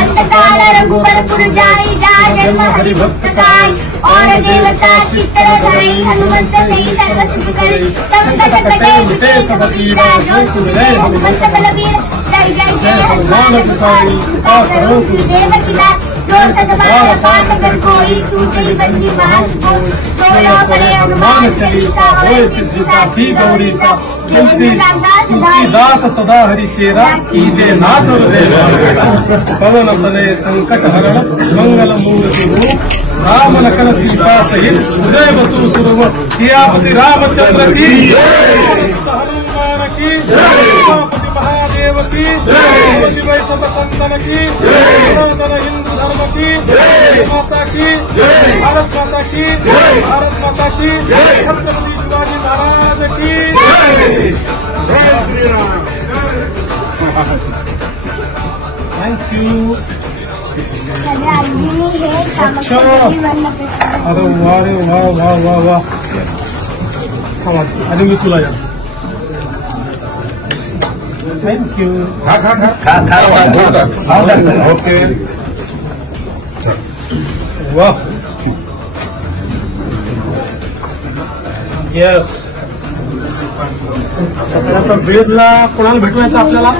अंतकाल रघुबर जाई जन्म हरिभक्त गाय और देवता चित्र धाई हनुमंत सही सर्व सुख करी संकट कटे मिटे सब पीरा जो सुमिरे हनुमंत बलबीर जय जय जय हनुमान गोसाई कृपा करो गुरुदेव की नाथ जो सतबार पाठ कर कोई सूचली बंदी मास को जो लो परे हनुमान चालीसा होए सिद्धि साखी गौरी सा तुलसीदास सदा हरि चेरा कीजे नाथ पवन तनय संकट हरण मंगल मूर्ति राम लखन सीता सहित उदय बसु सुरव सियापति रामचंद्र की हनुमान की सीतापति महादेव की शिवय सतसंदन की सनातन हिंदू धर्म की माता की भारत माता की भारत माता की छत्रपति शिवाजी महाराज की थैंक यू। अच्छा अरे वाह रे वाह वाह वाह वाह अरे मी तुला या थैंक यू। ओके वाह येस सगळ्यात वेळेला कोणाला भेटवायचं आपल्याला